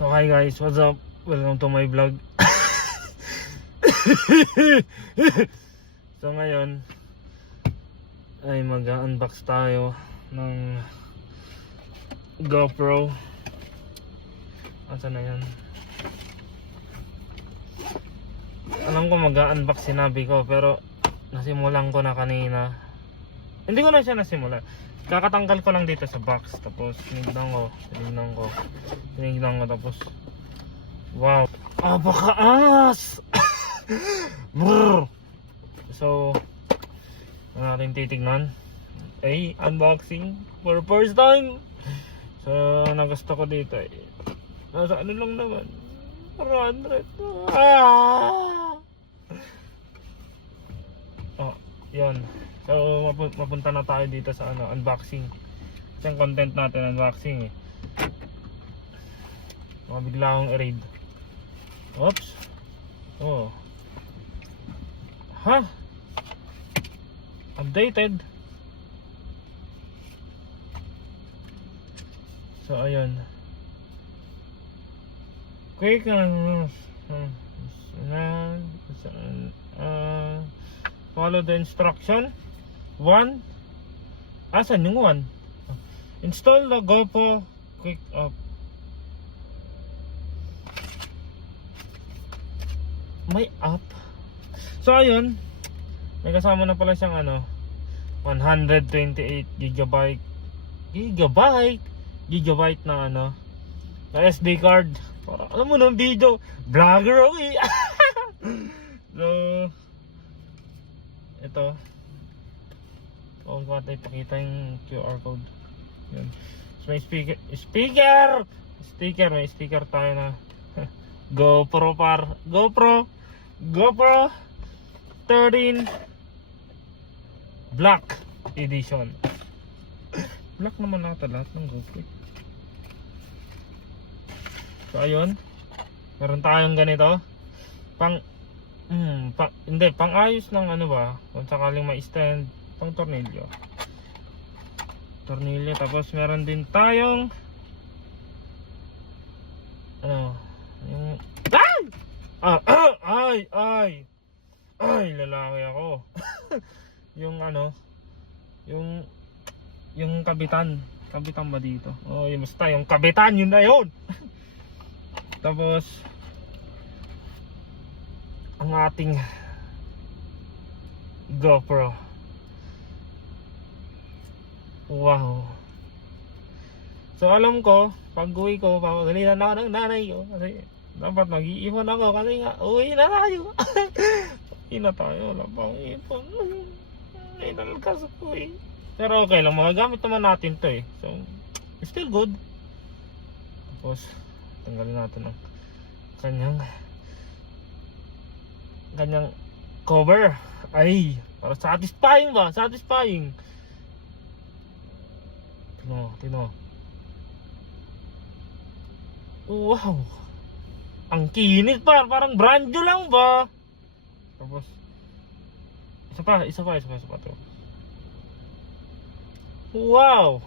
So hi guys, what's up? Welcome to my vlog. So ngayon ay mag-unbox tayo ng GoPro. Asa na yan? Alam ko mag-unbox, sinabi ko, pero nasimulan ko na kanina. Hindi ko na siya nasimulan. Kakatanggal ko lang dito sa box. Tapos tinignan ko tapos wow, apakaas. So natin titignan ay unboxing for first time. So nagusto ko dito ay nasa ano lang naman 400. Oh, yun. So mapunta na tayo dito sa unboxing. Yung content natin unboxing eh. Bigla akong i-raid. Oops. Oh. Ha? Updated. So ayun. Quick follow the instruction. 1. Asan yung 1? Install the GoPro quick up. May app. So ayun, may kasama na pala siyang 128 gigabyte na na SD card. Para alam mo ng video, vlogger ako eh. So ito, kung natin ipakita yung QR code. Yun. So may sticker tayo na GoPro 13 Black Edition. Black naman nata lahat ng GoPro. So ayun, meron tayong ganito pang ayos ng kung sakaling may stand, pang tornilyo. Tapos meron din tayong yung ay lalaki ako. yung kabitan ba dito? Oh, yung basta yung kabitan, yun na yun. Tapos ang ating GoPro. Wow. So alam ko, pag uwi ko, papagalitan ako ng nanay ko kasi dapat mag-iipon ako kasi nga uwi na tayo. Uwi na tayo, wala pang ipon. Ay nalkas ako eh. Pero okay lang, magagamit naman natin to eh. So still good. Tapos tanggalin natin ang kanyang cover. Ay, para satisfying ba? Satisfying. Tino. Wow. Ang kinis pa, parang brand new lang ba? Tapos isa pa to. Wow.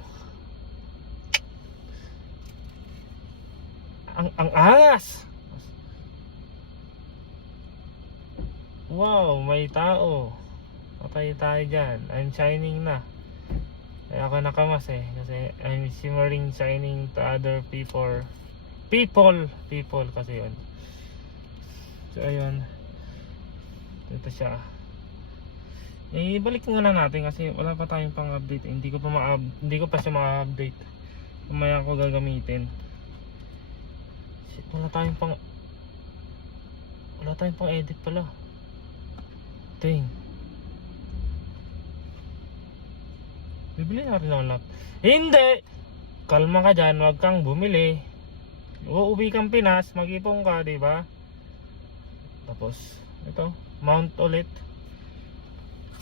Ang angas. Wow, may tao. Patay tayo dyan. I'm shining na. Kaya ako nakamas eh. Kasi I'm shimmering, shining to other people kasi yun. So ayun, ito siya. Ibalik muna natin kasi wala pa tayong pang update. Hindi ko pa siya ma-update. Mamaya ko gagamitin. Shit, wala tayong pang edit pala. Dang. Bibili natin ng lap. Hindi! Kalma ka dyan, wag kang bumili. Uuwi kang Pinas, mag-ipon ka, diba? Tapos ito, mount ulit.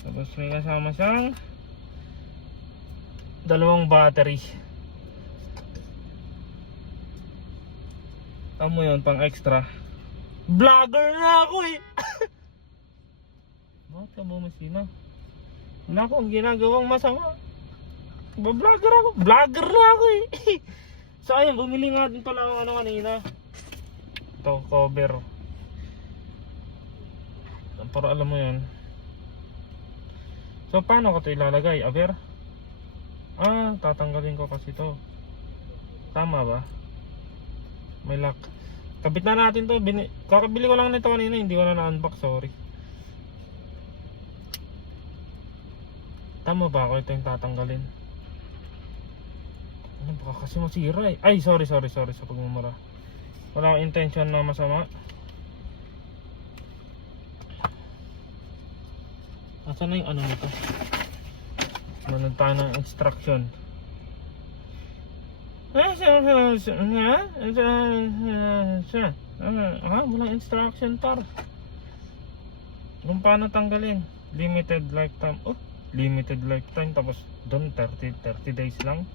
Tapos may kasama siyang 2 battery. Tama yun, pang extra. Vlogger na ako eh. Bakit ka bumasina? Wala akong ginagawang masama. Vlogger na ako eh. So ayun, bumili nga din pala ako kanina. to cover. Para alam mo yun. So paano ko ito ilalagay? Aber? Tatanggalin ko kasi to. Tama ba? May lock. Kabit na natin to. Kakabili ko lang nito kanina. Hindi ko na na-unbox. Sorry. Tama ba ako ito yung tatanggalin? Ano baka kasi masira eh. Ay sorry sa pagmumura. Wala akong intention na masama. Asan na yung ano nito? Manood tayo ng instruction. Walang instruction par. Kung paano tanggalin. Limited lifetime. Limited lifetime. Tapos doon 30 days lang.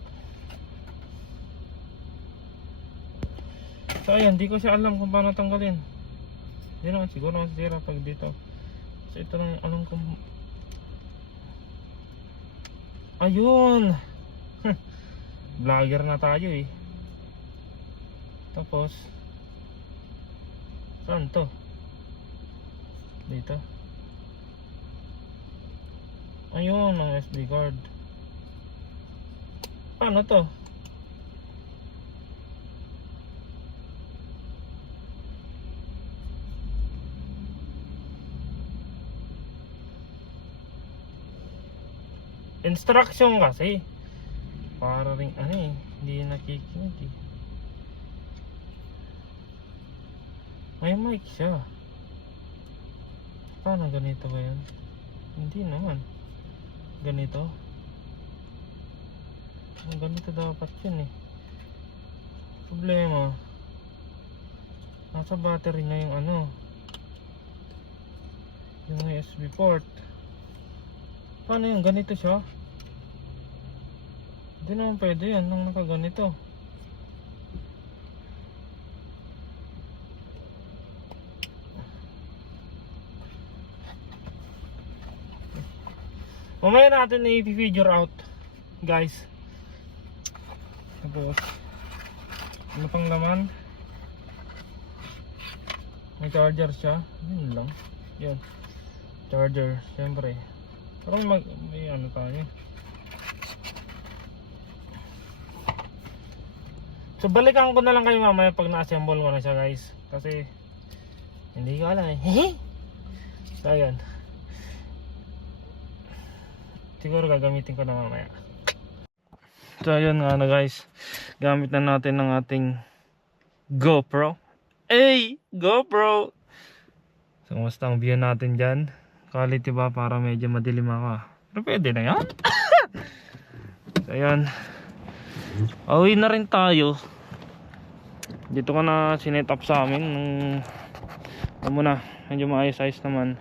So ayan, di ko siya alam kung paano tanggalin. Hindi naman siguro masira pag dito. So ito lang alam kong. Ayun. Vlogger na tayo eh. Tapos saan to? Dito. Ayun ang SD card. Paano to? Instruction kasi. Para ring ano eh, hindi nakikinig eh. May mic siya. Paano ganito ba yun? Hindi naman. Ganito. Ganito dapat yun eh. Problema. Nasa battery na yung ano. Yung USB port. Paano yung ganito siya? Hindi naman pwede yan nang nakaganito. Mamaya natin i-figure out guys. Tapos ano pang laman? May charger siya. Yun lang. Yun. Charger. Siyempre. Parang may ano tayo. So balikan ko na lang kayo mamaya pag na-assemble ko na siya guys. Kasi hindi ko alam eh. So ayan. Siguro gagamitin ko na mamaya. So ayun nga na guys. Gamit na natin ng ating GoPro. Hey! GoPro! So kumusta ang view natin dyan? Quality ba para medyo madilim ako? Pero pwede na yan. So ayun. Uwi na rin tayo. Dito ko na sinet up sa amin. Ano muna, medyo maayos-ayos naman.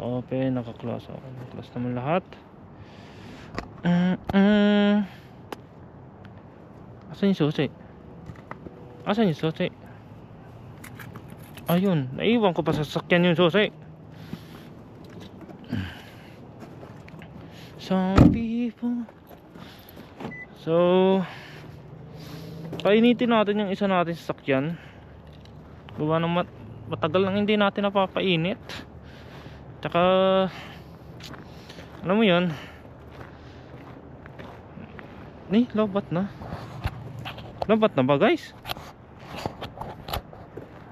Open, naka-close. Okay, naka-close naman lahat. Asan yung susi? Asan yung susi? Ayun, naiwan ko pa sa sasakyan yung susi. Some people. So painitin natin yung isa natin sa sasakyan. Gawa ng matagal nang hindi natin napapainit. Tsaka alam mo yun. Lobat na. Lobat na ba guys?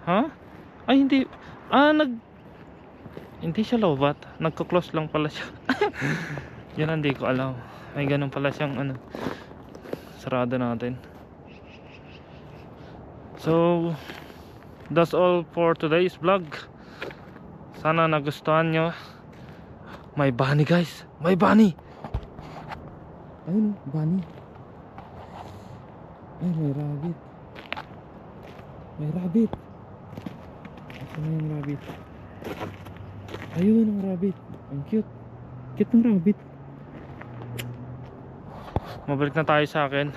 Ha? Ay hindi. Hindi siya lobat. Nagko-close lang pala siya. Yan hindi ko alam. May ganun pala siyang ano. Sarado natin. So that's all for today's vlog. Sana nagustuhan nyo. May bunny guys. May bunny. Ayun bunny. Ay may rabbit. May rabbit. Asan na yung rabbit? Ayun ang rabbit. Ang cute. Cute ng rabbit. Mabalik na tayo sa akin.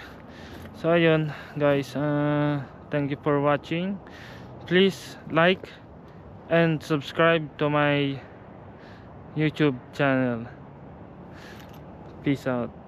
So ayun guys, thank you for watching. Please like and subscribe to my YouTube channel. Peace out.